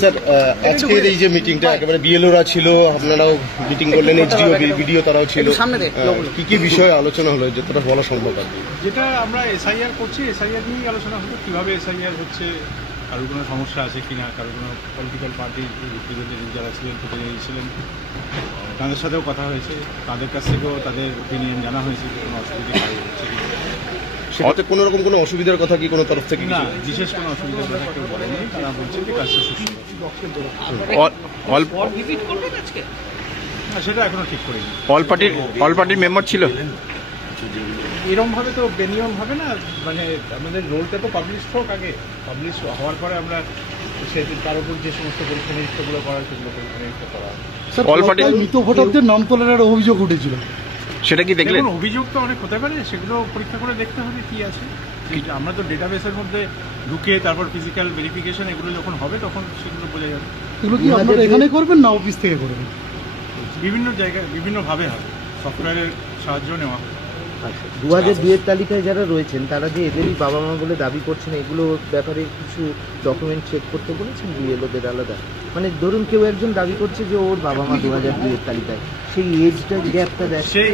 Sir আজকের এই যে মিটিংটা একেবারে বিএলওরা ছিল, আপনারাও মিটিং করলেন, এইচডিও বিডিও তারাও ছিল, কি কি বিষয়ে আলোচনা হলো যতটা বলা সম্ভব? যেটা আমরা এসআইআর করছি, এসআইআর নিয়েই আলোচনা হলো, কীভাবে এসআইআর হচ্ছে, কারোর কোনো সমস্যা আছে কিনা, কারোর কোনো পলিটিক্যাল পার্টির রিপ্রেজেন্টেটিভ যারা ছিলেন, প্রতিনিধি ছিলেন, তাদের সাথেও কথা হয়েছে, তাদের কাছ থেকেও তাদের ওপিনিয়ন জানা হয়েছে যে কোনো অসুবিধা হচ্ছে কিনা। সেটাতে কোনো রকম কোনো অসুবিধার কথা কি কোনো তরফ থেকে? না, বিশেষ কোনো অসুবিধার কথা কেউ বলেনি, তারা বলছে যে কাজটা সুস্থ। না, সেটা এখনো ঠিক করিনি। অল পার্টির মেম্বার ছিল এরকমভাবে তো বেনিয়ম হবে না, মানে আমাদের রোলটা তো পাবলিশ হোক, আগে পাবলিশ হওয়ার পরে আমরা তার উপর যে সমস্ত পরীক্ষা নিরীক্ষাগুলো করার সেগুলো পরীক্ষা নিরীক্ষা করা। অল পার্টির মৃত ভোটারদের নাম তোলার অভিযোগ উঠেছিল, সেটা কি দেখলেন? অভিযোগ তো অনেক হতে পারে, সেগুলো পরীক্ষা করে দেখতে হবে কি আছে। আমরা তো ডেটাবেসের মধ্যে ঢুকে তারপর ফিজিক্যাল ভেরিফিকেশন এগুলো যখন হবে তখন সেগুলো বোঝা যাবে। এগুলো কি আপনারা এখানে করবেন না অফিস থেকে করবেন? বিভিন্ন জায়গায় বিভিন্নভাবে হবে, সফটওয়্যারের সাহায্য নেওয়া হবে। 2002 তালিকায় যারা রয়েছেন তারা যে এদেরই বাবা মা বলে দাবি করছেন, এগুলো ব্যাপারে কিছু ডকুমেন্ট চেক করতে বলেছেন বিএলওদের আলাদা? মানে ধরুন কেউ একজন দাবি করছে যে ওর বাবা মা 2002 তালিকায়, সেই এজটা গ্যাপটা দেখে। সেই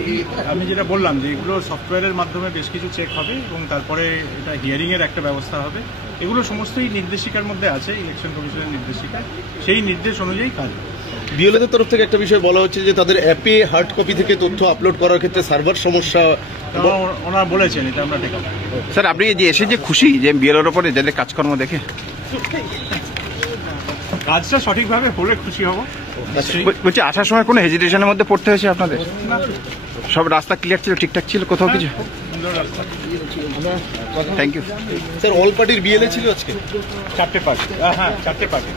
আমি যেটা বললাম যে এগুলো সফটওয়্যারের মাধ্যমে বেশ কিছু চেক হবে এবং তারপরে এটা হিয়ারিংয়ের একটা ব্যবস্থা হবে। এগুলো সমস্তই নির্দেশিকার মধ্যে আছে, ইলেকশন কমিশনের নির্দেশিকা, সেই নির্দেশ অনুযায়ী কাজ হবে। বিএলওদের তরফ থেকে একটা বিষয় বলা হচ্ছে যে তাদের অ্যাপে হার্ড কপি থেকে তথ্য আপলোড করার ক্ষেত্রে সার্ভার সমস্যা ওনারা বলেছেন, এটা আমরা দেখাবো। স্যার আপনি যে এসে যে খুশি যে বিএলওর ওপরে যাদের কাজকর্ম দেখে? কাজটা সঠিকভাবে হলে খুশি হব। বলছি আসার সময় কোনো হেজিটেশনের মধ্যে পড়তে হয়েছে আপনাদের? সব রাস্তা ক্লিয়ার ছিল, ঠিকঠাক ছিল, কোথাও কিছু? Thank you sir. অল পার্টির বিএলএ ছিল আজকে? 4টে পার্টি, হ্যাঁ 4টে পার্টি।